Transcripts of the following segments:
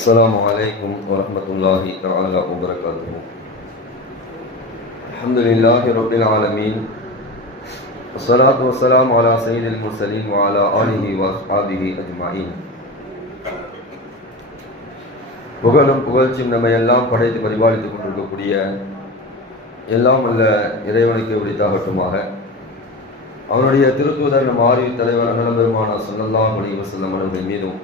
السلام عليكم ورحمة الله تعالى وبركاته. الحمد لله رب العالمين، والصلاة والسلام على سيد المرسلين وعلى آله وأصحابه أجمعين. புகழும் புகழ்ச்சியும் நம்மை எல்லாம் படைத்து பரிபாலித்துக் கொண்டிருக்கக்கூடிய எல்லாம் அல்ல இறைவனுக்கு உரித்தாகட்டுமாக. அவனுடைய திருத்தூதர் நம் ஆர்வி தலைவர் அண்ணல் பெருமானா ஸல்லல்லாஹு அலைஹி வஸல்லம் அவர்கள் மீதும்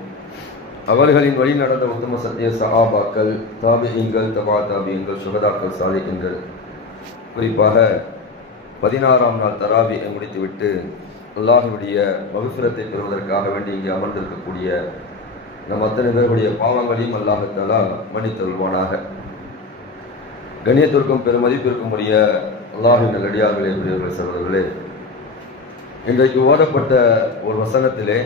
அவர்களின் வழி நடந்த உத்தம சத்திய சஹாபாக்கள், தாபிஈன்கள், தபா தாபிஈன்கள், சுஹதாக்கள், சாலிஹீன்கள், குறிப்பாக 16ஆம் நாள் தராவியை முடித்துவிட்டு அல்லாஹ்வுடைய மக்ஃபிரத்தை பெறுவதற்காக வேண்டி இங்கே அமர்ந்திருக்கக்கூடிய நம் அத்தனை பேருடைய பாவங்களையும் அல்லாஹ் தஆலா மன்னித்தருள்வானாக. கண்ணியத்திற்கும் பெருமதிப்பிற்கும் உரிய அல்லாஹ்வின் நல்லடியார்களே, பெரியவர்களே, சகோதரர்களே, இன்றைக்கு ஓதப்பட்ட ஒரு வசனத்திலே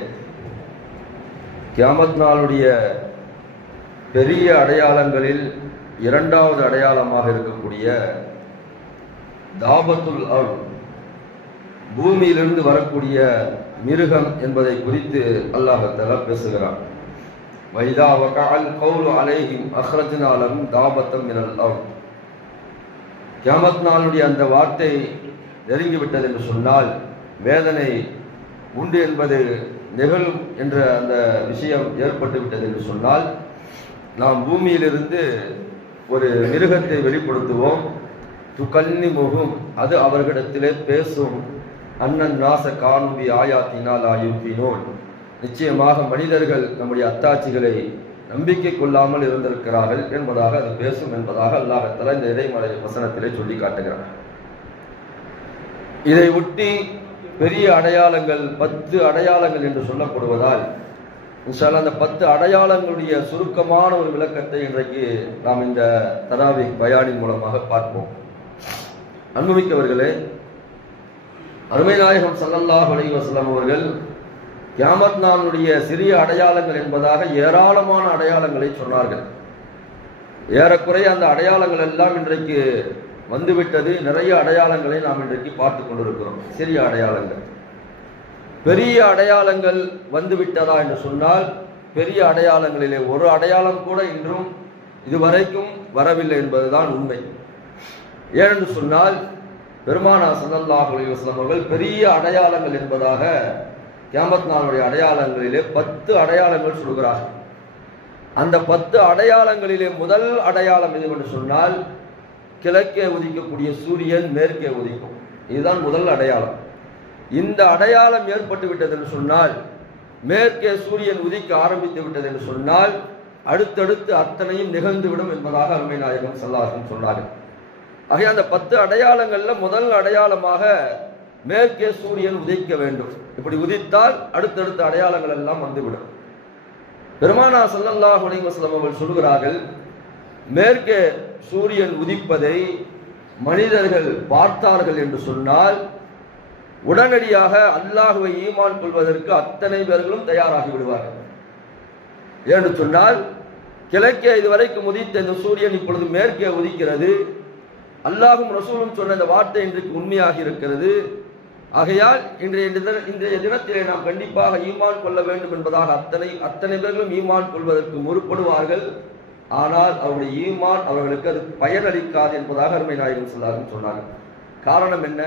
கியாமத் நாளுடைய பெரிய அடையாளங்களில் இரண்டாவது அடையாளமாக இருக்கக்கூடிய தாபத்துல் அர்த், பூமியிலிருந்து வரக்கூடிய மிருகம் என்பதை குறித்து அல்லாஹ் தஆலா பேசுகிறான். வைதா வகஅல் கௌலு அலைஹிம் அக்ரஜ்னா லஹும் தாபத்தம் மினல் அர்த். கியாமத் நாளுடைய அந்த வார்த்தை நெருங்கிவிட்டது என்று சொன்னால், வேதனை உண்டு என்பது நிகழும் என்ற அந்த விஷயம் ஏற்பட்டு விட்டது என்று சொன்னால், நாம் பூமியிலிருந்து ஒரு மிருகத்தை வெளிப்படுத்துவோம். துகல்லிமுஹும், அது அவர்களிடத்திலே பேசும். அன்னன் நாச கானுபி ஆயாத்தினா லா யுகினூன், நிச்சயமாக மனிதர்கள் நம்முடைய அத்தாட்சிகளை நம்பிக்கை கொள்ளாமல் இருந்திருக்கிறார்கள் என்பதாக அது பேசும் என்பதாக அல்லாஹ் தஆலா இந்த இறைமறை வசனத்திலே சொல்லி காட்டுகிறார். இதை ஒட்டி பெரிய அடையாளங்கள் 10 அடையாளங்கள் என்று சொல்லப்படுவதால் இன்ஷா அல்லாஹ் அந்த 10 அடையாளங்களுடைய சுருக்கமான ஒரு விளக்கத்தை இன்றைக்கு நாம் இந்த தராவீஹ் பயானின் மூலமாக பார்ப்போம். அன்புமிக்கவர்களே, அருமை நாயகம் ஸல்லல்லாஹு அலைஹி வஸல்லம் அவர்கள் கியாமத் நாளுடைய சிறிய அடையாளங்கள் என்பதாக ஏராளமான அடையாளங்களை சொன்னார்கள். ஏறக்குறைய அந்த அடையாளங்கள் எல்லாம் இன்றைக்கு வந்துவிட்டது. நிறைய அடையாளங்களை நாம் இன்றைக்கு பார்த்து கொண்டிருக்கிறோம். சிறிய அடையாளங்கள், பெரிய அடையாளங்கள் வந்துவிட்டதா என்று சொன்னால், பெரிய அடையாளங்களிலே ஒரு அடையாளம் கூட இன்றும் இதுவரைக்கும் வரவில்லை என்பதுதான் உண்மை. ஏனென்று சொன்னால், பெருமானா ஸல்லல்லாஹு அலைஹி வஸல்லம் அவர்கள் பெரிய அடையாளங்கள் என்பதாக கியாமத் நாளுடைய அடையாளங்களிலே 10 அடையாளங்கள் சொல்கிறார்கள். அந்த 10 அடையாளங்களிலே முதல் அடையாளம் எது என்று சொன்னால், கிழக்கே உதிக்கக்கூடிய சூரியன் மேற்கே உதிக்கும். இதுதான் முதல் அடையாளம். இந்த அடையாளம் ஏற்பட்டு விட்டது என்று சொன்னால், மேற்கே சூரியன் உதிக்க ஆரம்பித்து விட்டது என்று சொன்னால், அடுத்தடுத்து அத்தனையும் நிகழ்ந்துவிடும் என்பதாக அருமை நாயகம் ஸல்லல்லாஹு அலைஹி வஸல்லம் சொன்னார்கள். ஆகிய அந்த 10 அடையாளங்கள்ல முதல் அடையாளமாக மேற்கே சூரியன் உதிக்க வேண்டும். இப்படி உதித்தால் அடுத்தடுத்த அடையாளங்கள் எல்லாம் வந்துவிடும். பெருமானா ஸல்லல்லாஹு அலைஹி வஸல்லம் அவர்கள் சொல்கிறார்கள், மேற்கே சூரியன் உதிப்பதை மனிதர்கள் பார்த்தார்கள் என்று சொன்னால், உடனடியாக அல்லாஹ்வை ஈமான் கொள்வதற்கு அத்தனை பேர்களும் தயாராகி விடுவார்கள். ஏன்னு சொன்னால், கிழக்கே இதுவரைக்கும் உதித்த இந்த சூரியன் இப்பொழுது மேற்கே உதிக்கிறது. அல்லாஹும் ரசூலும் சொன்ன இந்த வார்த்தை இன்றைக்கு உண்மையாக இருக்கிறது. ஆகையால் இன்றைய தினத்திலே நாம் கண்டிப்பாக ஈமான் கொள்ள வேண்டும் என்பதாக அத்தனை பேர்களும் ஈமான் கொள்வதற்கு முற்படுவார்கள். ஆனால் அவருடைய ஈமான் அவர்களுக்கு அது பயனளிக்காது என்பதாக அருமை நாயகம் ஸல்லல்லாஹு அலைஹி வஸல்லம் சொன்னார்கள். காரணம் என்ன?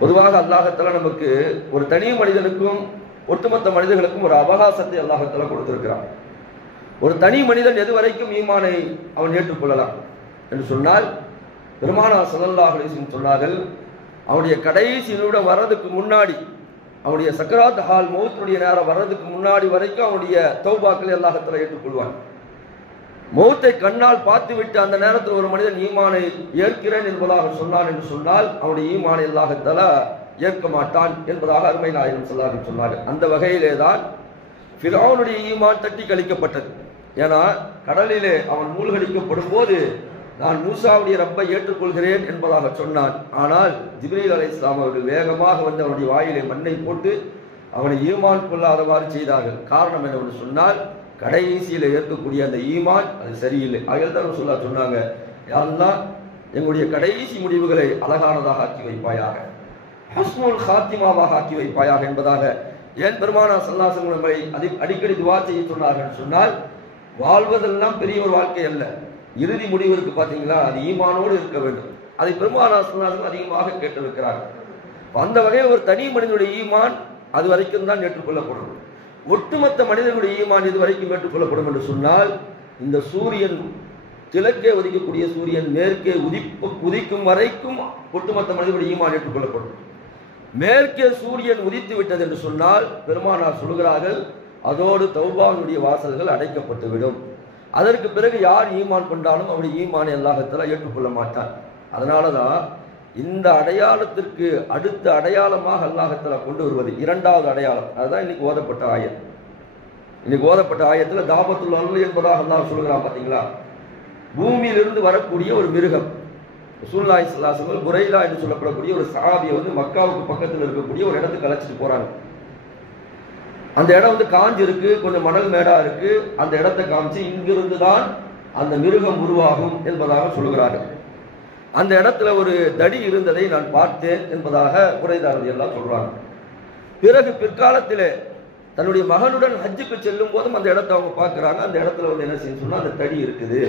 பொதுவாக அல்லாஹ் தஆலா நமக்கு ஒரு தனி மனிதனுக்கும் ஒட்டுமொத்த மனிதர்களுக்கும் ஒரு அவகாசத்தை அல்லாஹ் தஆலா கொடுத்திருக்கிறார். ஒரு தனி மனிதன் எதுவரைக்கும் ஈமானை அவன் ஏற்றுக்கொள்ளலாம் என்று சொன்னால், பெருமானா ஸல்லல்லாஹு அலைஹி வஸல்லம் சொன்னார்கள், அவனுடைய கடைசி நிமிடம் வர்றதுக்கு முன்னாடி, அவனுடைய சக்கராத் ஹால் மௌத்துடைய நேரம் வர்றதுக்கு முன்னாடி வரைக்கும் அவனுடைய தௌபாக்களை அல்லாஹ் தஆலா ஏற்றுக்கொள்வான். மௌத்தை கண்ணால் பார்த்துவிட்டு அந்த நேரத்தில் ஒரு மனிதன் ஈமானை ஏற்கிறேன் என்பதாக சொன்னான் என்று சொன்னால், அவனுடைய ஈமானை அல்லாஹ் தஆலா ஏற்க மாட்டான் என்பதாக அருமை நாயகம் ஸல்லல்லாஹு அலைஹி வஸல்லம் சொன்னார்கள். அந்த வகையிலே தான் ஃபிரௌனுடைய ஈமான் தட்டி கழிக்கப்பட்டது. ஏன்னா கடலிலே அவன் மூழ்கடிக்கப்படும் போது, நான் மூசாவுடைய ரப்பை ஏற்றுக்கொள்கிறேன் என்பதாக சொன்னான். ஆனால் ஜிப்ரீல் அலைஹிஸ்ஸலாம் அவர்கள் வேகமாக வந்து அவனுடைய வாயிலே மண்ணை போட்டு அவனை ஈமான் கொள்ளாதவாறு செய்தார்கள். காரணம் என்னவென்று சொன்னால், கடைசியில் ஏற்கக்கூடிய அந்த ஈமான் அது சரியில்லை. ஆகையால் தான் ரசூலுல்லாஹ் சொன்னாங்க, யா அல்லாஹ், எங்களுடைய கடைசி முடிவுகளை அழகானதாக ஆக்கி வைப்பாயாக, ஹுஸ்னுல் ஹாத்திமாவாக ஆக்கி வைப்பாயாக என்பதாக ஏன் பெருமானா ஸல்லல்லாஹு அலைஹி வஸல்லம் அடிக்கடி துஆ செய்ய சொன்னார்கள் சொன்னால், வாழ்வதெல்லாம் பெரிய ஒரு வாழ்க்கை அல்ல, இறுதி முடிவு இருக்கு பாத்தீங்களா, அது ஈமானோடு இருக்க வேண்டும். அதை பெருமானார் அதிகமாக கேட்டிருக்கிறார். அந்த வகையில் ஒரு தனி மனிதனுடைய ஈமான் அது வரைக்கும் தான் ஏற்றுக்கொள்ளப்படும். ஒட்டுமொத்த மனிதனுடைய ஈமான் இது வரைக்கும் ஏற்றுக்கொள்ளப்படும் என்று சொன்னால், இந்த சூரியன் கிழக்கே உதிக்கக்கூடிய சூரியன் மேற்கே உதிக்கும் வரைக்கும் ஒட்டுமொத்த மனிதனுடைய ஈமான் ஏற்றுக்கொள்ளப்படும். மேற்கே சூரியன் உதித்து விட்டது என்று சொன்னால் பெருமானார் சொல்கிறார்கள், அதோடு தௌபாவுடைய வாசல்கள் அடைக்கப்பட்டுவிடும். அதற்கு பிறகு யார் ஈமான் கொண்டாலும் அவருடைய ஈமானை அல்லாஹ் தஆலா ஏற்றுக்கொள்ள மாட்டார். அதனாலதான் இந்த அடையாளத்திற்கு அடுத்த அடையாளமாக அல்லாஹ் தஆலா கொண்டு வருவது இரண்டாவது அடையாளம். அதுதான் இன்னைக்கு ஓதப்பட்ட ஆயத். இன்னைக்கு ஓதப்பட்ட ஆயத்துல தாபத்துல் அர்ல் என்பதாக அல்லாஹ் சொல்கிறான் பாத்தீங்களா. பூமியிலிருந்து வரக்கூடிய ஒரு மிருகம். ரசூலுல்லாஹி ஸல்லல்லாஹு அலைஹி வஸல்லம் புரைலா என்று சொல்லப்படக்கூடிய ஒரு சஹாபியை மக்காவுக்கு பக்கத்தில் இருக்கக்கூடிய ஒரு இடத்துக்கு அழைச்சிட்டு போறாங்க. அந்த இடம் காஞ்சி இருக்கு, கொஞ்சம் மணல் மேடா இருக்கு. அந்த இடத்தை காமிச்சு இங்கிருந்து தான் அந்த மிருகம் உருவாகும் என்பதாக சொல்கிறார்கள். அந்த இடத்துல ஒரு தடி இருந்ததை நான் பார்த்தேன் என்பதாக உரைதாரதி எல்லாம் சொல்றாங்க. பிறகு பிற்காலத்திலே தன்னுடைய மகனுடன் ஹஜ்ஜுக்கு செல்லும் போதும் அந்த இடத்தை அவங்க பார்க்கிறாங்க. அந்த இடத்துல என்ன செய்ய சொன்னா அந்த தடி இருக்குது.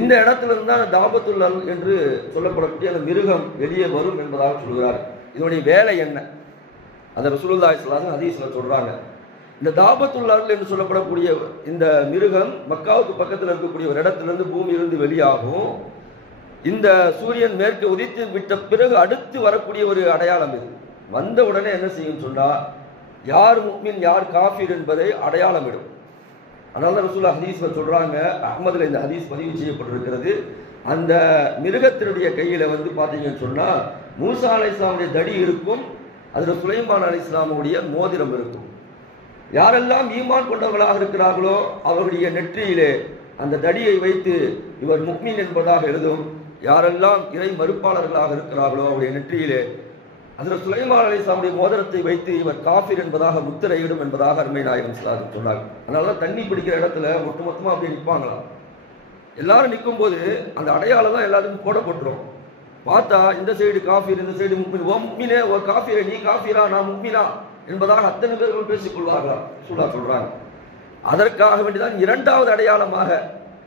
இந்த இடத்துல இருந்தால் தாபத்துல் அர்ல் என்று சொல்லப்படக்கூடிய அந்த மிருகம் வெளியே வரும் என்பதாக சொல்கிறார். இதனுடைய வேலை என்ன? அந்த ரசூலுல்லாஹி ஸல்லல்லாஹு அலைஹி வஸல்லம் ஹதீஸ்ல சொல்றாங்க, இந்த தாபத்துல் அர்ல் என்று சொல்லப்படக்கூடிய இந்த மிருகம் மக்காவுக்கு பக்கத்தில் இருக்கக்கூடிய ஒரு இடத்திலிருந்து பூமியிலிருந்து வெளியாகும். இந்த சூரியன் மேற்கு உதித்து விட்ட பிறகு அடுத்து வரக்கூடிய ஒரு அடையாளம் இது. வந்த உடனே என்ன செய்யும் சொன்னா, யார் முஃமின் யார் காஃபிர் என்பதை அடையாளம் இடும். அதனால ரசூலுல்லாஹ் ஹதீஸ்ல சொல்றாங்க, அஹ்மதுல இந்த ஹதீஸ் பதிவு செய்யப்பட்டிருக்கிறது. அந்த மிருகத்தினுடைய கையில பாத்தீங்கன்னு சொன்னா மூசா அலைஹிஸ்ஸலாமுடைய தடி இருக்கும், அதுல சுலைமான் அலைஹிஸ்ஸலாமுடைய மோதிரம் இருக்கும். யாரெல்லாம் ஈமான் கொண்டவர்களாக இருக்கிறார்களோ அவருடைய நெற்றியிலே அந்த தடியை வைத்து இவர் முஃமின் என்பதாக எழுதும். யாரெல்லாம் இறை மறுப்பாளர்களாக இருக்கிறார்களோ அவருடைய நெற்றியிலே அதில் சுலைமான் அலைஹிஸ்ஸலாமுடைய மோதிரத்தை வைத்து இவர் காஃபிர் என்பதாக முத்திரையிடும் என்பதாக அருமை நாயகம் ஸல்லல்லாஹு அலைஹி வஸல்லம் சொன்னாங்க. அதனால தண்ணி பிடிக்கிற இடத்துல ஒட்டுமொத்தமா அப்படியே நிற்பாங்களாம். எல்லாரும் நிற்கும் போது அந்த அடையாளம் தான் எல்லாருக்கும் போடப்பட்டுரும். பார்த்தா இந்த சைடு காஃபிர், இந்த சைடு முஃமின். ஓ முஃமினே, ஓ காஃபிரே, நீ காஃபிரா நான் முஃமினா என்பதாக அத்தனை பேர்கள் பேசிக் கொள்வார்களாம் சொல்றாங்க. அதற்காக வேண்டிதான் இரண்டாவது அடையாளமாக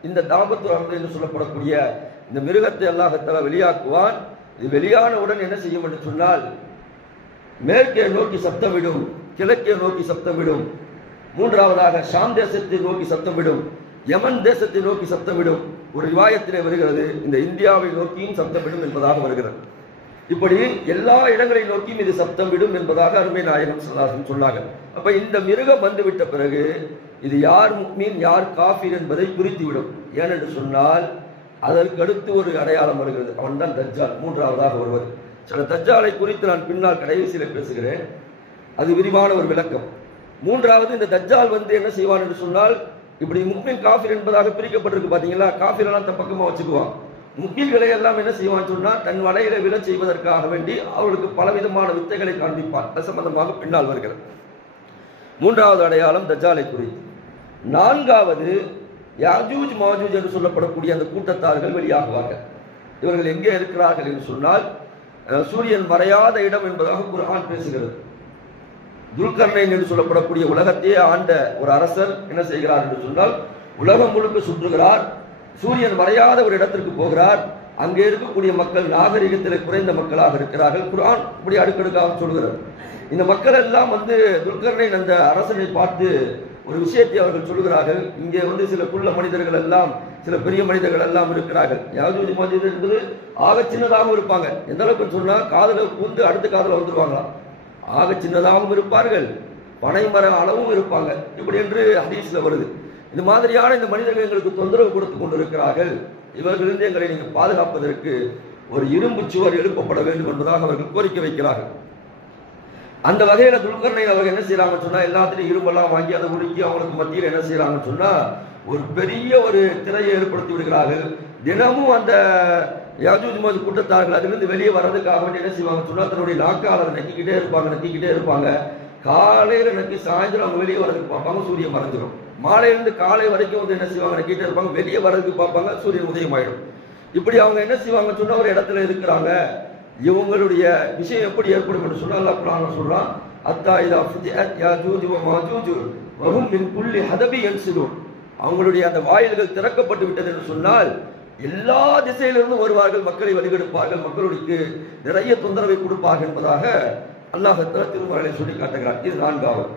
இந்த தாபத்துல் அர்ல் என்று சொல்லப்படக்கூடிய இந்த மிருகத்தை அல்லாஹ் தஆலா வெளியாக்குவான். இது வெளியானவுடன் என்ன செய்யும் என்று சொன்னால், மேற்கே நோக்கி சப்தமிடும், கிழக்கே நோக்கி சப்தமிடும். மூன்றாவதாக ஷாம் தேசத்தை நோக்கி சப்தமிடும், யமன் தேசத்தை நோக்கி சப்தமிடும். ஒரு ரிவாயத்திலே வருகிறது, இந்த இந்தியாவை நோக்கியும் சப்தமிடும் என்பதாக வருகிறது. இப்படி எல்லா இடங்களை நோக்கியும் இது சப்தமிடும் என்பதாக அருமை நாயகம் ஸல்லல்லாஹு அலைஹி வஸல்லம் சொன்னாங்க. அப்ப இந்த மிருகம் வந்துவிட்ட பிறகு இது யார் முஃமின் யார் காஃபிர் என்பதை பிரித்துவிடும். ஏனென்று சொன்னால் அதற்கு அடுத்து ஒரு அடையாளம் வருகிறது, அவன் தான் தஜ்ஜால், மூன்றாவதாக வருவது. சில தஜ்ஜாலை குறித்து நான் பின்னால் கடைசியில் பேசுகிறேன், அது விரிவான ஒரு விளக்கம். மூன்றாவது இந்த தஜ்ஜால் என்ன செய்வான் என்று சொன்னால், இப்படி முஃமின் காஃபிர் என்பதாக பிரிக்கப்பட்டிருக்கு பாத்தீங்களா, காஃபிரெல்லாம் தன் பக்கமா வச்சுக்குவான். முஃமின்களை எல்லாம் என்ன செய்வான் சொன்னா தன் வலையில விழ செய்வதற்காக வேண்டி அவர்களுக்கு பலவிதமான வித்தைகளை காண்பிப்பான். அது சம்பந்தமாக பின்னால் வருகிறது. மூன்றாவது அடையாளம் தஜ்ஜாலை குறித்து. நான்காவது யாஜூஜ் மாஜூஜ் என்று சொல்லப்படக்கூடிய அந்த கூட்டத்தார்கள் வெளியாகுவார்கள். இவர்கள் எங்கே இருக்கிறார்கள் என்று சொன்னால் சூரியன் மறையாத இடம் என்பதாக குர்ஆன் பேசுகிறது. துல்கர்னைன் என்று சொல்லப்படக்கூடிய உலகத்தையே ஆண்ட ஒரு அரசர் என்ன செய்கிறார் என்று சொன்னால் உலகம் முழுக்க சுற்றுகிறார். சூரியன் மறையாத ஒரு இடத்திற்கு போகிறார். அங்கே இருக்கக்கூடிய மக்கள் நாகரிகத்தில் குறைந்த மக்களாக இருக்கிறார்கள். குர்ஆன் இப்படி அடுக்கடுக்காக சொல்கிறது. இந்த மக்கள் எல்லாம் துல்கர்னைன் அந்த அரசனை பார்த்து ஒரு விஷயத்தை அவர்கள் சொல்கிறார்கள். இங்கே சில குள்ள மனிதர்கள் எல்லாம் சில பெரிய மனிதர்கள் எல்லாம் இருக்கிறார்கள். யாஜூஜ் மாஜூஜ் என்பது ஆக சின்னதாகவும் இருப்பாங்க. எந்த அளவுக்கு சொன்னா காதல பூந்து அடுத்த காதல வந்துருவாங்களாம். ஆக சின்னதாகவும் இருப்பார்கள், பனைமர அளவும் இருப்பாங்க. இப்படி என்று ஹதீஸ்ல வருது. இந்த மாதிரியான இந்த மனிதர்கள் எங்களுக்கு தொந்தரவு கொடுத்து கொண்டிருக்கிறார்கள். இவர்களிருந்து எங்களை நீங்கள் பாதுகாப்பதற்கு ஒரு இரும்பு சுவர் எழுப்பப்பட வேண்டும் என்பதாக அவர்கள் கோரிக்கை வைக்கிறார்கள். அந்த வகையில துல்கர்னைன் அவர்கள் என்ன செய்யறாங்கன்னு சொன்னா எல்லாத்திலையும் இரும்பெல்லாம் வாங்கி அதை உருக்கி அவங்களுக்கு மத்தியில் என்ன செய்யறாங்கன்னு சொன்னா ஒரு பெரிய ஒரு திரையை ஏற்படுத்தி விடுகிறார்கள். தினமும் அந்த யாஜூஜ் மாஜூஜ் கூட்டத்தார்கள் அதிலிருந்து வெளியே வர்றதுக்காக வேண்டி என்ன செய்வாங்கன்னு சொன்னா தன்னுடைய நாக்காளர் நக்கிக்கிட்டே இருப்பாங்க. காலையில நக்கி சாயந்தரம் அவங்க வெளியே வர்றதுக்கு பார்ப்பாங்க, சூரியன் மறைஞ்சிடும். மாலையிலிருந்து காலை வரைக்கும் என்ன செய்வாங்க நக்கிட்டே இருப்பாங்க, வெளியே வர்றதுக்கு பார்ப்பாங்க, சூரியன் உதயம் ஆயிடும். இப்படி அவங்க என்ன செய்வாங்கன்னு சொன்னா ஒரு இடத்துல இருக்கிறாங்க. இவங்களுடைய விஷயம் எப்படி ஏற்படும் என்று சொன்னா அல்லாஹ் குர்ஆன்ல சொல்றான், அத்தா இதா ஃபுதிஅத் யாஜூஜ் வ மாஜூஜ் வஹும் மின் குல்லி ஹதபி யன்சிலூன். அவங்களுடைய அந்த வாயில்கள் திறக்கப்பட்டு விட்டது என்று சொன்னால் எல்லா திசையிலிருந்தும் வருவார்கள், மக்களை வழிகெடுப்பார்கள், மக்களுக்கு நிறைய தொந்தரவை கொடுப்பார்கள் என்பதாக அல்லாஹ் திருமறையை சொல்லி காட்டுகிறார். இது 4வது.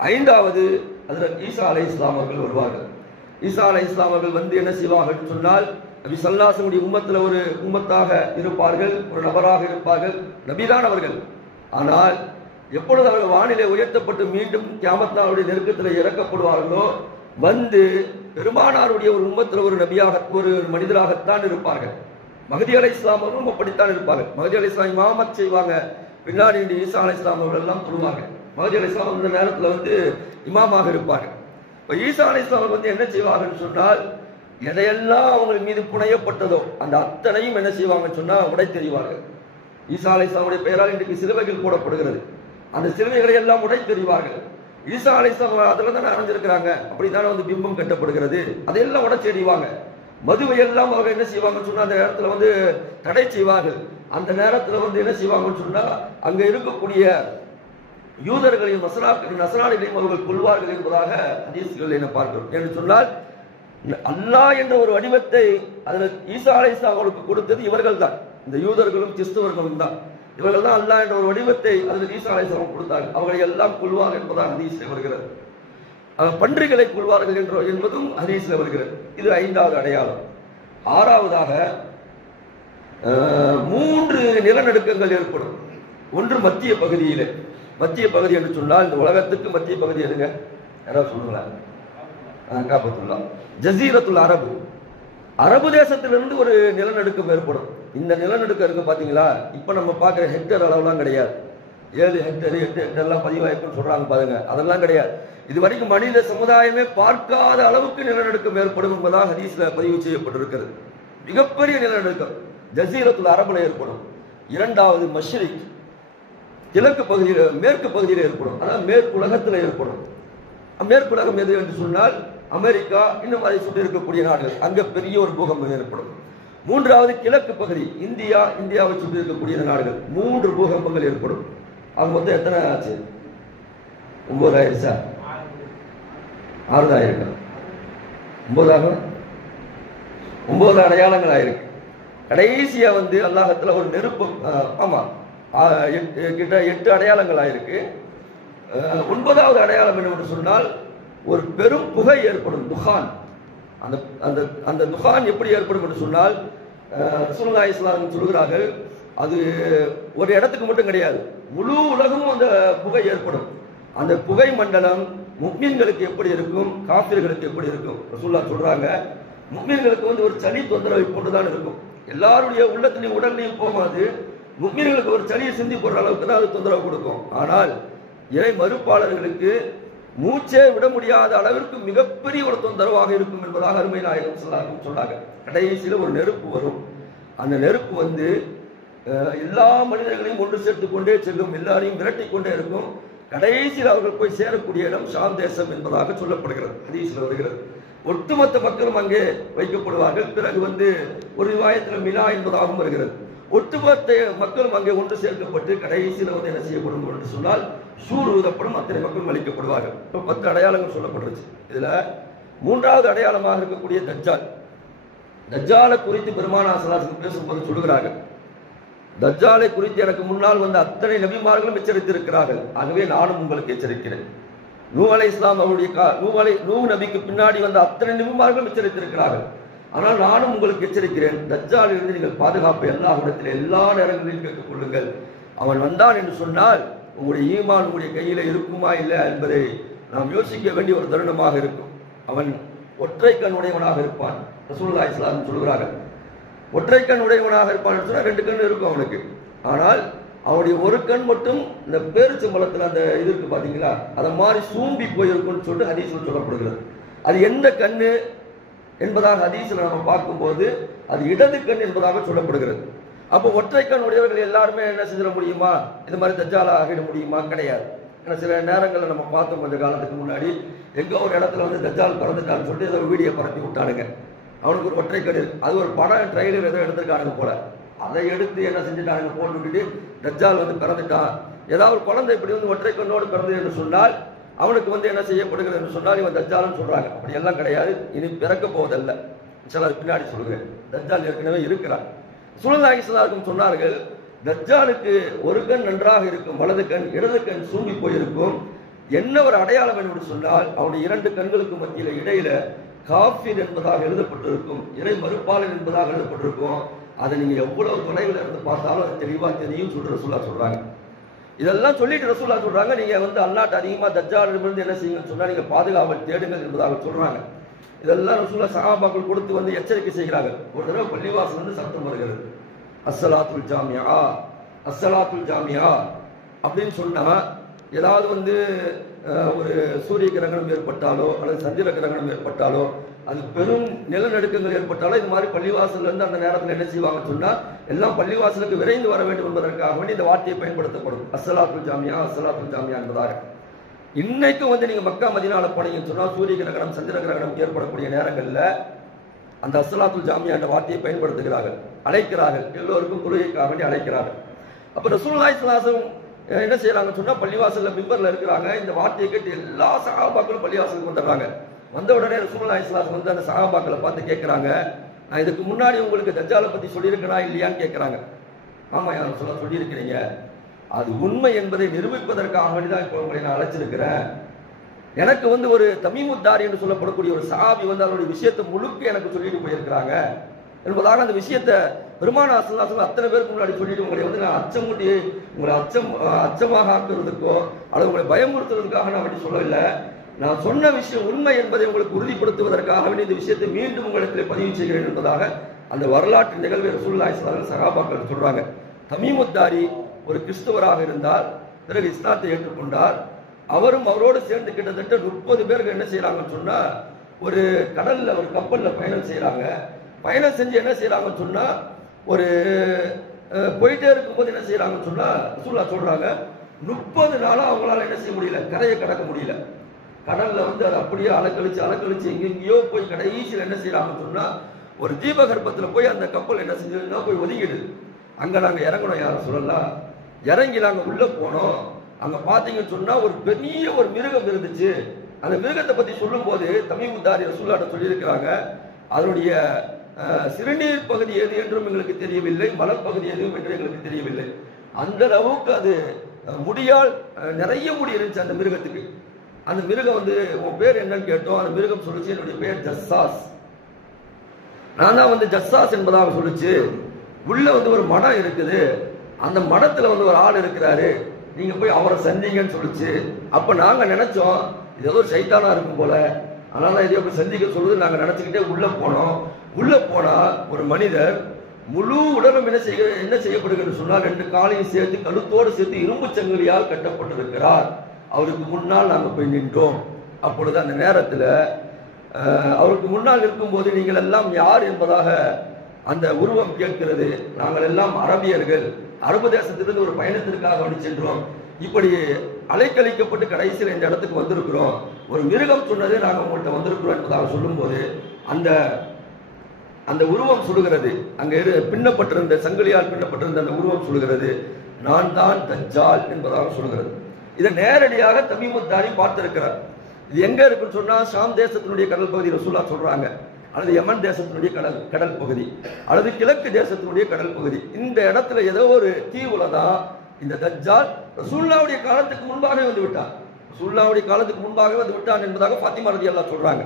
5வது அதில் ஈசா அலைஹிஸ்ஸலாம் அவர்கள் வருவார்கள். ஈசா அலைஹிஸ்ஸலாம் அவர்கள் வந்து என்ன செய்வார்கள் சொன்னால், நபி ஸல்லல்லாஹு அலைஹி வஸல்லம் உம்மத்தில் ஒரு உம்மத்தாக இருப்பார்கள், ஒரு நபராக இருப்பார்கள், நபிதான் அவர்கள். ஆனால் எப்பொழுது அவர்கள் வானிலை உயர்த்தப்பட்டு மீண்டும் கியாமத் நாளுடைய நெருக்கத்தில் இறக்கப்படுவார்களோ வந்து பெருமானாருடைய ஒரு உம்மத்தில் ஒரு நபியாக ஒரு மனிதராகத்தான் இருப்பார்கள். மஹதி அலைஹிஸ்ஸலாம் அவர்களும் அப்படித்தான் இருப்பார்கள். மஹதி அலைஹிஸ்ஸலாம் இமாமத் செய்வாங்க, பின்னாடி ஈசா அலைஹிஸ்ஸலாம் அவர்கள் எல்லாம் சொல்லுவாங்க. மஹதி அலைஹிஸ்ஸலாம் அந்த நேரத்தில் வந்து இமாமாக இருப்பார்கள். இப்போ ஈசா அலைஹிஸ்ஸலாம் வந்து என்ன செய்வாங்கன்னு சொன்னால், எதையெல்லாம் அவங்க மீது புனையப்பட்டதோ அந்த அத்தனையும் என்ன செய்வாங்கன்னு சொன்னால் உடை தெரிவார்கள். ஈசா அலைஹிஸ்ஸலாமுடைய பெயரால் இன்றைக்கு சிலுவைகள் போடப்படுகிறது. அந்த சிலுவைகளை எல்லாம் உடை தெரிவார்கள். ஈசா அலைஹிஸ்ஸலாம் அதில் தானே அடைஞ்சிருக்கிறாங்க, அப்படித்தானே வந்து பிம்பம் கட்டப்படுகிறது, அதையெல்லாம் உடை தெரிவாங்க. மதுவை எல்லாம் அவங்க என்ன செய்வாங்கன்னு சொன்னால் அந்த இடத்துல வந்து தடை செய்வார்கள். அந்த நேரத்தில் வந்து என்ன செய்வாங்கன்னு சொன்னால் அங்கே இருக்கக்கூடிய யூதர்களையும் நசராணிகளையும் அவர்கள் கொள்வார்கள் என்பதாக ஹதீஸ்கள் என்ன பார்க்கிறோம். என்று சொன்னால் அல்லாஹ் என்ற ஒரு வடிவத்தை அதில் ஈசா அலைஹிஸ்ஸலாம் அவர்களுக்கு கொடுத்தது இவர்கள் தான், இந்த யூதர்களும் கிறிஸ்தவர்களும் தான். இவர்கள் தான் அல்லாஹ் என்ற ஒரு வடிவத்தை அதில் ஈசா அலைஹிஸ்ஸலாம் கொடுத்தார்கள். அவர்களை எல்லாம் கொள்வார்கள் என்பதாக ஹதீஸில் வருகிறது. பன்றிகளை கொள்வார்கள் என்பதும் ஹதீஸில் வருகிறது. இது 5வது அடையாளம். 6வதாக 3 நிலநடுக்கங்கள் ஏற்படும். ஒன்று மத்திய பகுதியிலே. மத்திய பகுதி என்று சொன்னால் இந்த உலகத்துக்கு மத்திய பகுதி எதுங்க? யாராவது சொல்லுங்களா? காபத்துல்லா, ஜசீரத்துல் அரபு, அரபு தேசத்திலிருந்து ஒரு நிலநடுக்கம் ஏற்படும். இந்த நிலநடுக்கம் இருக்கு பாத்தீங்களா, இப்ப நம்ம பார்க்குற ஹெக்டர் அளவுலாம் கிடையாது. 7 ஹெக்டர் 8 ஹெக்டர்லாம் பதிவாயிருக்குன்னு சொல்றாங்க பாருங்க, அதெல்லாம் கிடையாது. இது வரைக்கும் மனித சமுதாயமே பார்க்காத அளவுக்கு நிலநடுக்கம் ஏற்படும் என்பதாக ஹதீஸ்ல பதிவு செய்யப்பட்டிருக்கிறது. மிகப்பெரிய நிலநடுக்கம் ஜசீரத்துல் அரபுல ஏற்படும். 2வது மஷ்ரிக், கிழக்கு பகுதியில் மேற்கு பகுதியில் ஏற்படும். அதாவது மேற்கு உலகத்தில் ஏற்படும். மேற்கு உலகம் எது என்று சொன்னால் அமெரிக்கா, இன்னும் அதை சுற்றி இருக்கக்கூடிய நாடுகள், அங்க பெரிய ஒரு பூகம்பம் ஏற்படும். 3வது கிழக்கு பகுதி இந்தியாவை சுற்றி இருக்கக்கூடிய நாடுகள், 3 பூகம்பங்கள் ஏற்படும். அது மொத்தம் எத்தனை ஆச்சு? 9 ஆயிடுச்சா? 6 ஆயிருக்கு. 9 அடையாளங்கள் ஆயிருக்கு. கடைசியா வந்து அல்லாஹத்துல ஒரு நெருப்பு, ஆமா, கிட்ட 8 அடையாளங்கள் ஆயிருக்கு. 9வது அடையாளம் என்னவென்று சொன்னால் ஒரு பெரும் புகை ஏற்படும், துகான். அந்த துகான் எப்படி ஏற்படும் என்று சொன்னால் ரசூலுல்லாஹி ஸல்லல்லாஹு அலைஹி வஸல்லம் சொல்கிறார்கள், அது ஒரு இடத்துக்கு மட்டும் கிடையாது, முழு உலகமும் அந்த புகை ஏற்படும். அந்த புகை மண்டலம் முஃமின்களுக்கு எப்படி இருக்கும், காஃபிர்களுக்கு எப்படி இருக்கும்? ரசூலுல்லாஹ் சொல்றாங்க, முஃமின்களுக்கு வந்து ஒரு சளி தொந்தரவை போட்டுதான் இருக்கும். எல்லாருடைய உள்ளத்திலையும் உடல்லையும் போகாது. முஃமின்களுக்கு ஒரு சளியை சிந்தி போடுற அளவுக்கு தான் அது தொந்தரவு கொடுக்கும். ஆனால் இறை மறுப்பாளர்களுக்கு மூச்சே விட முடியாத அளவிற்கு மிகப்பெரிய ஒரு தொந்தரவாக இருக்கும் என்பதாக அருமை நாயகம் சொன்னாங்க. கடைசியில் ஒரு நெருப்பு வரும். அந்த நெருப்பு வந்து எல்லா மனிதர்களையும் ஒன்று சேர்த்து கொண்டே செல்லும், எல்லாரையும் விரட்டி கொண்டே இருக்கும். கடைசியில் அவர்கள் போய் சேரக்கூடிய இடம் ஷாம் தேசம் என்பதாக சொல்லப்படுகிறது, ஹதீஸில் வருகிறது. ஒட்டுமொத்த மக்களும் அங்கே வைக்கப்படுவார்கள். பிறகு வந்து ஒரு ரிவாயத்தில் மினா என்பதாகவும் வருகிறது. ஒட்டுமொத்த மக்களும் அங்கே ஒன்று சேர்க்கப்பட்டு கடைசியில் வந்து என்ன செய்யப்படும் என்று சொன்னால் சூர் ஊதப்படும், அத்தனை மக்களும் அளிக்கப்படுவார்கள். இப்போ 10 அடையாளங்கள் சொல்லப்பட்டுருச்சு. இதுல 3வது அடையாளமாக இருக்கக்கூடிய தஜ்ஜால். தஜ்ஜாலை குறித்து பெருமானார் ஸல்லல்லாஹு அலைஹி வஸல்லம் பேசும்போது சொல்லுகிறார்கள், தஜ்ஜாலை குறித்து எனக்கு முன்னால் வந்த அத்தனை நபிமார்களும் எச்சரித்திருக்கிறார்கள், ஆகவே நானும் உங்களுக்கு எச்சரிக்கிறேன். நூ அலைஹிஸ்ஸலாம் அவருடைய நூ நபிக்கு பின்னாடி வந்த அத்தனை நபிமார்களும் எச்சரித்திருக்கிறார்கள், ஆனால் நானும் உங்களுக்கு எச்சரிக்கிறேன், தஜ்ஜாலில் இருந்து நீங்கள் பாதுகாப்பு எல்லா இடத்திலும் எல்லா நேரங்களிலும் கேட்டுக் கொள்ளுங்கள். அவன் வந்தான் என்று சொன்னால் உங்களுடைய ஈமான் உங்களுடைய கையில இருக்குமா இல்லை என்பதை நாம் யோசிக்க வேண்டிய ஒரு தருணமாக இருக்கும். அவன் ஒற்றை கண் உடையவனாக இருப்பான். ரசூலுல்லாஹி ஸல்லல்லாஹு அலைஹி வஸல்லம் சொல்கிறார்கள், ஒற்றை கண் உடையவனாக இருப்பான் சொன்னால் 2 கண் இருக்கும் அவனுக்கு. ஆனால் அவனுடைய ஒரு கண் மட்டும் இந்த பேரிச்சம்பழத்தில் அந்த இது இருக்கு பாத்தீங்களா, அதை மாதிரி சூம்பி போயிருக்கும்னு சொல்லிட்டு ஹதீஸில் சொல்லப்படுகிறது. அது எந்த கண்ணு என்பதாக ஹதீஸில் நம்ம பார்க்கும்போது அது இடது கண் என்பதாக சொல்லப்படுகிறது. அப்போ ஒற்றை கண் உடையவர்கள் எல்லாருமே என்ன செஞ்சிட முடியுமா, இது மாதிரி தஜ்ஜாலா ஆகிட முடியுமா? கிடையாது. ஏன்னா சில நேரங்களில் நம்ம பார்த்தோம், கொஞ்சம் காலத்துக்கு முன்னாடி எங்கோ ஒரு இடத்துல வந்து தஜ்ஜால் பிறந்துட்டான்னு சொல்லிட்டு ஏதோ வீடியோ பரப்பி விட்டானுங்க. அவனுக்கு ஒரு ஒற்றை கண், அது ஒரு படம் ட்ரெய்லர் ஏதோ எடுத்திருக்கானுங்க போல, அதை எடுத்து என்ன செஞ்சுட்டானுங்க, போட்டு விட்டுட்டு தஜ்ஜால் வந்து பிறந்துட்டான், ஏதாவது ஒரு குழந்தை இப்படி வந்து ஒற்றை கண்ணோடு பிறந்தது என்று சொன்னால் அவனுக்கு வந்து என்ன செய்யப்படுகிறது என்று சொன்னால் இவன் தஜ்ஜால்னு சொல்றாங்க. அப்படி எல்லாம் கிடையாது, இனி பிறக்க போவதல்ல. சிலர் பின்னாடி சொல்கிறேன். தஜ்ஜால் ஏற்கனவே இருக்கிறார். ஸல்லல்லாஹு அலைஹி வஸல்லம் சொன்னார்கள், தஜ்ஜாலுக்கு ஒரு கண் நன்றாக இருக்கும், வலது கண் இடது கண் சூம்பி போயிருக்கும். என்ன ஒரு அடையாளம் என்று சொன்னால் அவனுடைய இரண்டு கண்களுக்கு மத்தியில இடையில காஃபிர் என்பதாக எழுதப்பட்டிருக்கும், இறை மறுப்பாளன் என்பதாக எழுதப்பட்டிருக்கும். அதை நீங்க எவ்வளவு தொலைவில் இருந்து பார்த்தாலும் அது தெளிவா தெரியும் சொல்ற ரசூலுல்லாஹ் சொல்றாங்க. இதெல்லாம் சொல்லிட்டு ரசூலுல்லாஹ் சொல்றாங்க, நீங்க வந்து அல்லாஹ்ட்ட அதிகமா தஜ்ஜாலிலிருந்து என்ன செய்யுங்கன்னு சொன்னா நீங்க பாதுகாவல் தேடுங்கள் என்பதாக சொல்றாங்க. இதெல்லாம் ரசூலுல்லாஹ் சஹாபாக்கள் கொடுத்து வந்து எச்சரிக்கை செய்கிறாங்க. ஒரு தடவை பள்ளிவாசல் வந்து சத்தம் வருகிறது, அஸ்ஸலாத்துல் ஜாமியா, அஸ்ஸலாத்துல் ஜாமியா அப்படின்னு சொன்னா ஏதாவது வந்து ஒரு சூரிய கிரகணம் ஏற்பட்டாலோ அல்லது சந்திர கிரகணம் ஏற்பட்டாலோ அது பெரும் நிலநடுக்கங்கள் ஏற்பட்டாலோ இது மாதிரி பள்ளிவாசல்ல இருந்து அந்த நேரத்தில் என்ன செய்வாங்க சொன்னா எல்லாம் பள்ளிவாசலுக்கு விரைந்து வர வேண்டும் என்பதற்காக வேண்டி இந்த வார்த்தையை பயன்படுத்தப்படும், அஸ்ஸலாத்துல் ஜாமியா, அஸ்ஸலாத்துல் ஜாமியா என்பதாக. இன்னைக்கும் வந்து நீங்க மக்கா மதீனால போனீங்கன்னு சொன்னா சூரிய கிரகணம் சந்திர கிரகணம் ஏற்படக்கூடிய நேரங்கள்ல அந்த அஸ்ஸலாத்துல் ஜாமியா என்ற வார்த்தையை பயன்படுத்துகிறார்கள், அழைக்கிறார்கள், எல்லோருக்கும் தொழுகைக்காக வேண்டி அழைக்கிறார்கள். அப்ப ரசூலுல்லாஹி ஸல்லல்லாஹு அலைஹி வஸல்லம் என்ன செய்யறாங்கன்னு சொன்னா பள்ளிவாசல்ல மிம்பர்ல இருக்கிறாங்க. இந்த வார்த்தையை கேட்டு எல்லா சஹாபாக்களும் பள்ளிவாசலுக்கு வந்துடுறாங்க. வந்த உடனே ரசூலுல்லாஹி ஸல்லல்லாஹு அலைஹி வஸல்லம் வந்து அந்த சஹாபாக்களை பார்த்து கேட்கிறாங்க, நான் இதுக்கு முன்னாடி உங்களுக்கு தஜ்ஜாலை பத்தி சொல்லியிருக்கேனா இல்லையான்னு கேட்கிறாங்க. ஆமா யா ரசூலுல்லாஹ் சொல்லியிருக்கிறீங்க, அது உண்மை என்பதை நிரூபிப்பதற்காக வேண்டிதான் இப்போ உங்களை நான் அழைச்சிருக்கிறேன். எனக்கு வந்து ஒரு தமீமுத்தாரி என்று சொல்லப்படக்கூடிய ஒரு சஹாபி வந்து அவருடைய விஷயத்தை முழுக்க எனக்கு சொல்லிட்டு போயிருக்கிறாங்க என்பதாக அந்த விஷயத்தை பெருமானார் ஸல்லல்லாஹு அலைஹி வஸல்லம் அத்தனை பேருக்கு முன்னாடி சொல்லிட்டு உங்களை வந்து நான் அச்சமூட்டி உங்களை அச்சமாக ஆக்குறதுக்கோ அல்லது உங்களை பயமுறுத்துறதுக்காக நான் அப்படி சொல்லவில்லை. நான் சொன்ன விஷயம் உண்மை என்பதை உங்களுக்கு உறுதிப்படுத்துவதற்காக வேண்டிய இந்த விஷயத்தை மீண்டும் உங்களுக்கு பதிவு செய்கிறேன் என்பதாக அந்த வரலாற்று நிகழ்வை ரசூலுல்லாஹி ஸல்லல்லாஹு அலைஹி வஸல்லம் சஹாபாக்கள் சொல்றாங்க. தமீமுத்தாரி ஒரு கிறிஸ்தவராக இருந்தால் பிறகு இஸ்லாத்தை ஏற்றுக்கொண்டார். அவரும் அவரோடு சேர்ந்து கிட்டத்தட்ட 30 பேருக்கு என்ன செய்யறாங்கன்னு சொன்னா ஒரு கடல்ல ஒரு கப்பல்ல பயணம் செய்யறாங்க. பயணம் செஞ்சு என்ன செய்யறாங்கன்னு சொன்னா ஒரு போயிட்டே இருக்கும்போது என்ன செய்யறாங்கன்னு சொன்னா ரசூலுல்லாஹ் சொல்றாங்க 30 நாளா அவங்களால என்ன செய்ய முடியல, கரையை கடக்க முடியல. கடல்ல வந்து அது அப்படியே அலக்கழிச்சு எங்கெங்கயோ போய் கடைசியில் என்ன செய்யறாங்கன்னு சொன்னா ஒரு தீபகற்பத்துல போய் அந்த கப்பல் என்ன செஞ்சதுன்னா போய் ஒதுங்கிடுது. அங்க நாங்க இறங்கணும், யாரும் சொல்லலாம், இறங்கி நாங்க உள்ள போனோம். அங்க பாத்தீங்கன்னு சொன்னா ஒரு பெரிய ஒரு மிருகம் இருந்துச்சு. அந்த மிருகத்தை பத்தி சொல்லும் போது தமீமுத்தாரி ரசூலுல்லாஹ் சொல்லியிருக்கிறாங்க, அதனுடைய சிறுநீர் பகுதி எது என்றும் எங்களுக்கு தெரியவில்லை, மலப்பகுதி எதுவும் என்று எங்களுக்கு தெரியவில்லை. அந்த அளவுக்கு அது முடியால் நிறைய முடி இருந்துச்சு அந்த மிருகத்துக்கு. அந்த மிருகம் வந்து உன் பேர் என்னன்னு கேட்டோம். அந்த மிருகம் சொல்லுச்சு, என்னுடைய பேர் ஜஸ்ஸாஸ். நான் தான் வந்து ஜஸ்ஸாஸ் என்பதாக சொல்லுச்சு. உள்ள வந்து ஒரு மடம் இருக்குது, அந்த மடத்துல வந்து ஒரு ஆள் இருக்கிறாரு, நீங்க போய் அவரை சந்திங்கன்னு சொல்லுச்சு. அப்ப நாங்க நினைச்சோம் இது ஏதோ சைத்தானா இருக்கும் போல, அதனால இதை போய் சந்திக்க சொல்லுது நாங்க நினைச்சுக்கிட்டே உள்ள போனோம். உள்ள போனா ஒரு மனிதர் முழு உடலும் என்ன செய்யப்படுகிறது சொன்னால் 2 காலையும் சேர்த்து கழுத்தோடு சேர்த்து இரும்பு சங்கிலியால் கட்டப்பட்டிருக்கிறார். அவருக்கு முன்னால் நாங்க போய் நின்றோம். அப்பொழுது அந்த நேரத்துல அவருக்கு முன்னால் இருக்கும்போது நீங்கள் எல்லாம் யார் என்பதாக அந்த உருவம் கேட்கிறது. நாங்கள் எல்லாம் அரபியர்கள், அரபு தேசத்திலிருந்து ஒரு பயணத்திற்காக வந்து சென்றோம். இப்படி அலைக்கழிக்கப்பட்டு கடைசியில் இந்த இடத்துக்கு வந்திருக்கிறோம். ஒரு மிருகம் சொன்னது நாங்கள் உங்கள்கிட்ட வந்திருக்கிறோம் என்பதாக சொல்லும் போது அந்த உருவம் சொல்லுகிறது, அங்க பின்னப்பட்டிருந்த சங்கிலியால் பின்னப்பட்டிருந்த அந்த உருவம் சொல்லுகிறது, நான் தான் தஜ்ஜால் என்பதாக சொல்லுகிறது. இதை நேரடியாக தமீமுத்தாரி பார்த்திருக்கிறார். இது எங்க இருக்குன்னு சொன்னா ஷாம் தேசத்தினுடைய கடல் பகுதி ரசூலுல்லாஹ் சொல்றாங்க, அல்லது யமன் தேசத்தினுடைய கடல் பகுதி, அல்லது கிழக்கு தேசத்தினுடைய கடல் பகுதி. இந்த இடத்துல ஏதோ ஒரு தீவுல தான் இந்த தஜ்ஜால் ரசூலுல்லாஹ்வுடைய காலத்துக்கு முன்பாகவே வந்து விட்டான். ரசூலுல்லாஹ்வுடைய காலத்துக்கு முன்பாகவே வந்து விட்டான் என்பதாக ஃபாத்திமா ரலியல்லாஹு சொல்றாங்க.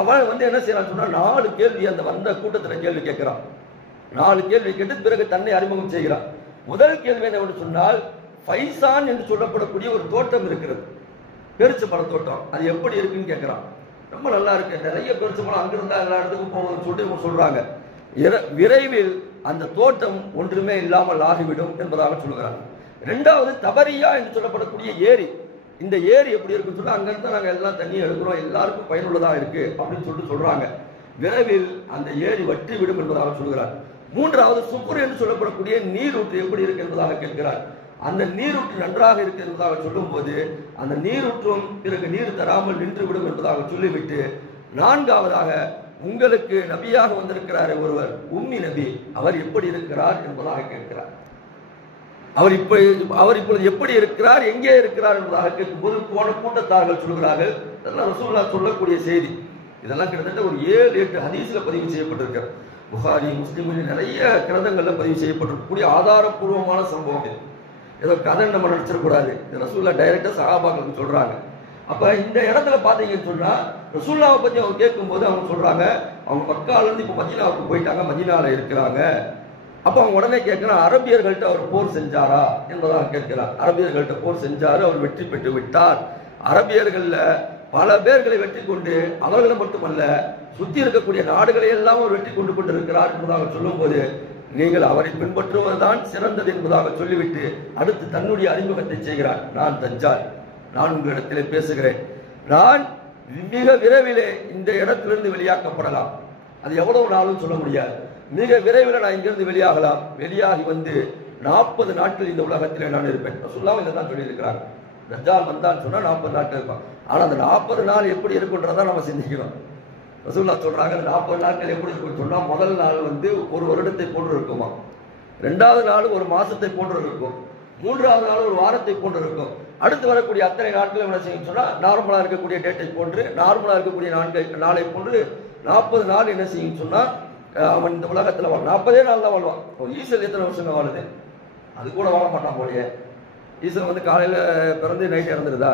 அவன் வந்து என்ன செய்யறான்னு சொன்னா 4 கேள்வி அந்த வந்த கூட்டத்தில் கேள்வி கேட்கிறான். 4 கேள்வி கேட்டு பிறகு தன்னை அறிமுகம் செய்கிறான். முதல் கேள்வி என்னவென்று சொன்னால், ஃபைசான் என்று சொல்லப்படக்கூடிய ஒரு தோட்டம் இருக்கிறது, பெருச்சம்பழ தோட்டம், அது எப்படி இருக்குன்னு கேட்கிறான். ரொம்ப நல்லா இருக்கு, நிறைய பெருச்சம்பழம் அங்கிருந்தா எல்லா இடத்துக்கும் போகணும்னு சொல்லிட்டு சொல்றாங்க. விரைவில் அந்த தோட்டம் ஒன்றுமே இல்லாமல் ஆகிவிடும் என்பதாக சொல்லுகிறாங்க. 2வது தபரியா என்று சொல்லப்படக்கூடிய ஏரி, இந்த ஏரி எப்படி இருக்குன்னு சொன்னா அங்கிருந்து நாங்க எல்லாம் தண்ணி எடுக்கிறோம், எல்லாருக்கும் பயனுள்ளதா இருக்கு அப்படின்னு சொல்லிட்டு சொல்றாங்க. விரைவில் அந்த ஏரி வற்றி விடும் என்பதாக சொல்கிறார். 3வது சுக்குர் என்று சொல்லப்படக்கூடிய நீரூற்று எப்படி இருக்கு என்பதாக கேட்கிறார். அந்த நீரூற்று நன்றாக இருக்கு என்பதாக சொல்லும் போது அந்த நீரூற்றும் பிறகு நீர் தராமல் நின்றுவிடும் என்பதாக சொல்லிவிட்டு 4வதாக உங்களுக்கு நபியாக வந்திருக்கிறார் ஒருவர், உம்மி நபி, அவர் எப்படி இருக்கிறார் என்பதாக கேட்கிறார். அவர் இப்பொழுது எப்படி இருக்கிறார், எங்கே இருக்கிறார் என்பதாக கேட்கும்போது போன கூட்டத்தார்கள் சொல்கிறார்கள். இதெல்லாம் ரசூலுல்லாஹ் சொல்லக்கூடிய செய்தி. இதெல்லாம் கிட்டத்தட்ட ஒரு 7-8 ஹதீஸ்ல பதிவு செய்யப்பட்டிருக்கிறார். புகாரி, முஸ்லிமில் நிறைய கிரந்தங்கள்ல பதிவு செய்யப்பட்டிருக்கக்கூடிய ஆதாரப்பூர்வமான சம்பவம் இது. ஏதோ கதை நம்ம நினைச்சிடக்கூடாது. இது ரசூலுல்லாஹ் டைரக்டா சஹாபாக்களுக்கு சொல்றாங்க. அப்ப இந்த இடத்துல பாத்தீங்கன்னு சொன்னா ரசூலுல்லாஹை பத்தி அவங்க கேட்கும்போது அவங்க சொல்றாங்க, அவங்க மக்கால இருந்து இப்ப மதீனாவுக்கு போயிட்டாங்க, மதீனால இருக்கிறாங்க. அப்ப அவங்க உடனே கேட்கிறான், அரபியர்கள்ட்ட அவர் போர் செஞ்சாரா என்பதாக கேட்கிறார். அரபியர்கள்ட்ட போர் செஞ்சாரு, அவர் வெற்றி பெற்று விட்டார். அரபியர்கள்ல பல பேர்களை வெற்றி கொண்டு அவர்களை மட்டுமல்ல சுத்தி இருக்கக்கூடிய நாடுகளை எல்லாம் அவர் வெற்றி கொண்டு கொண்டிருக்கிறார் என்பதாக சொல்லும் போது, நீங்கள் அவரை பின்பற்றுவதுதான் சிறந்தது என்பதாக சொல்லிவிட்டு அடுத்து தன்னுடைய அறிமுகத்தை செய்கிறார். நான் தஜ்ஜால், நான் உங்களிடத்திலே பேசுகிறேன். நான் மிக விரைவிலே இந்த இடத்திலிருந்து வெளியாக்கப்படலாம். அது எவ்வளவு நாளும் சொல்ல முடியாது. மிக விரைவில் நான் இங்கிருந்து வெளியாகலாம். வெளியாகி வந்து 40 நாட்கள் இந்த உலகத்திலே நான் இருப்பேன். ரசூலுல்லாஹ் இதைதான் சொல்லியிருக்கிறாங்க. தஜ்ஜால் வந்தான்னு சொன்னா 40 நாட்கள் இருப்பான். ஆனா அந்த 40 நாள் எப்படி இருக்குன்றதான் நம்ம சிந்திக்கிறோம். ரசூலுல்லாஹ் சொல்றாங்க, அந்த 40 நாட்கள் எப்படி இருக்குன்னு சொன்னா, முதல் நாள் வந்து ஒரு வருடத்தை போன்று இருக்குமா, 2வது நாள் ஒரு மாசத்தை போன்று இருக்கும், 3வது நாள் ஒரு வாரத்தை போன்று இருக்கும். அடுத்து வரக்கூடிய அத்தனை நாட்கள் என்ன செய்யும் சொன்னா, நார்மலா இருக்கக்கூடிய டேட்டை போன்று, நார்மலா இருக்கக்கூடிய நாளை போன்று 40 நாள் என்ன செய்யும் சொன்னா அவன் இந்த உலகத்துல 40 நாள் தான் வாழ்வான். ஈசல் எத்தனை வருஷம் வாழுது? அது கூட வாழ மாட்டான் போலியே. ஈசல் வந்து காலையில பிறந்து நைட் இறந்துருதா?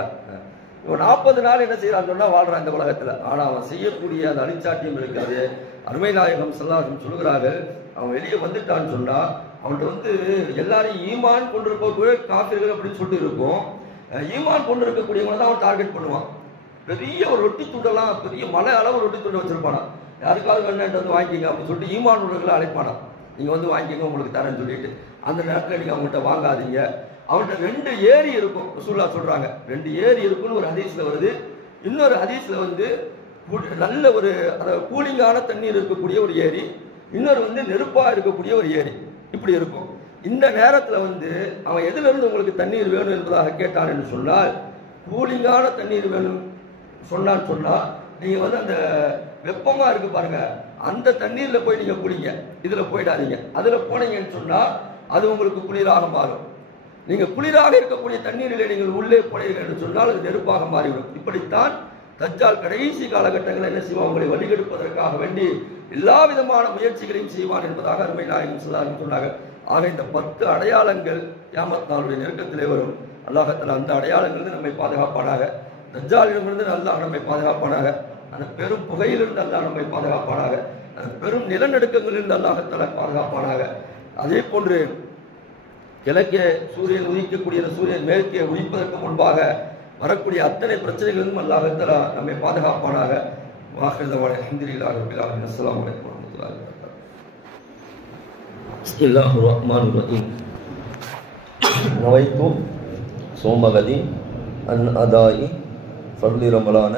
இவன் 40 நாள் என்ன செய்யறான்னு சொன்னா வாழ்றான் இந்த உலகத்துல. ஆனா அவன் செய்யக்கூடிய அந்த அழிச்சாட்டியம் இருக்கிறது. அருமை நாயகம் ஸல்லல்லாஹு அலைஹி சொல்லுகிறார்கள், அவன் வெளியே வந்துட்டான்னு சொன்னா அவன்கிட்ட வந்து எல்லாரையும் ஈமான் கொண்டிருக்கக்கூடிய காஃபிர்கள் அப்படின்னு சொல்லிட்டு இருக்கும். ஈமான் கொண்டு இருக்கக்கூடியவங்க தான் அவன் டார்கெட் பண்ணுவான். பெரிய ஒரு ரொட்டி துண்டெல்லாம், பெரிய மலை அளவு ரொட்டி துண்டை வச்சிருப்பானா, யாருக்காவது வேண்டாம் வந்து வாங்கிக்கிங்க அப்படின்னு சொல்லிட்டு ஈமான் உள்ளவர்களை அழைப்பானா. நீங்க வந்து வாங்கிக்கங்க, உங்களுக்கு தரேன்னு சொல்லிட்டு. அந்த நேரத்தில் நீங்க அவங்ககிட்ட வாங்காதீங்க. அவன்கிட்ட 2 ஏரி இருக்கும். ரசூலுல்லாஹ் சொல்றாங்க 2 ஏரி இருக்குன்னு ஒரு ஹதீஸ்ல வருது. இன்னொரு ஹதீஸ்ல வந்து நல்ல ஒரு கூலிங்கான தண்ணீர் இருக்கக்கூடிய ஒரு ஏரி, இன்னொரு வந்து நெருப்பா இருக்கக்கூடிய ஒரு ஏரி, இப்படி இருக்கும். இந்த நேரத்துல வந்து அவன் எதுல இருந்து உங்களுக்கு தண்ணீர் வேணும் என்பதாக கேட்டான் என்று சொன்னால், கூலிங்கான தண்ணீர் வேணும் சொன்னான்னு சொன்னா, நீங்க வந்து அந்த வெப்பமா இருக்கு பாருங்க, அந்த தண்ணீர்ல போய் நீங்க குளிங்க, இதுல போயிடாதீங்க. அதுல போனீங்கன்னு சொன்னா அது உங்களுக்கு குளிராக மாறும். நீங்க குளிராக இருக்கக்கூடிய தண்ணீரில் நீங்கள் உள்ளே போனீர்கள் என்று சொன்னால் அது நெருப்பாக மாறிவிடும். இப்படித்தான் தஜ்ஜால் கடைசி காலகட்டங்களில் என்ன செய்வான், உங்களை வழிகெடுப்பதற்காக வேண்டி எல்லா விதமான முயற்சிகளையும் செய்வான் என்பதாக அருமை நாயகம் ஸல்லல்லாஹு அலைஹி சொன்னாங்க. ஆக இந்த 10 அடையாளங்கள் கியாமத் நாளுடைய நெருக்கத்திலே வரும். அல்லாஹ் தஆலா அந்த அடையாளங்களிலிருந்து நம்மை பாதுகாப்பானாக. தஜ்ஜாலிடமிருந்து அல்லாஹ் நம்மை பாதுகாப்பானாக. அந்த பெரும் புகையிலிருந்து அல்லாஹ் நம்மை பாதுகாப்பானாக. அந்த பெரும் நிலநடுக்கங்களிலிருந்து அல்லாஹ் தஆலா பாதுகாப்பானாக. அதே போன்று கிழக்கே சூரியன் உதிக்கக்கூடிய சூரியன் மேற்கே உதிப்பதற்கு முன்பாக வரக்கூடிய அத்தனை பிரச்சனைகளிலும் அல்லாஹ் தஆலா நம்மை பாதுகாப்பானாக. வாஹிதவான அல்ஹம்துலில்லாஹி ரப்பில் ஆலமீன். அஸ்ஸலாமு அலைக்கும் வரஹ்மத்துல்லாஹி வபரகாத்துஹு. பிஸ்மில்லாஹிர் ரஹ்மானிர் ரஹீம். நவைத்து சோமகதி அன் அதாயி ஃபர்லி ரமலான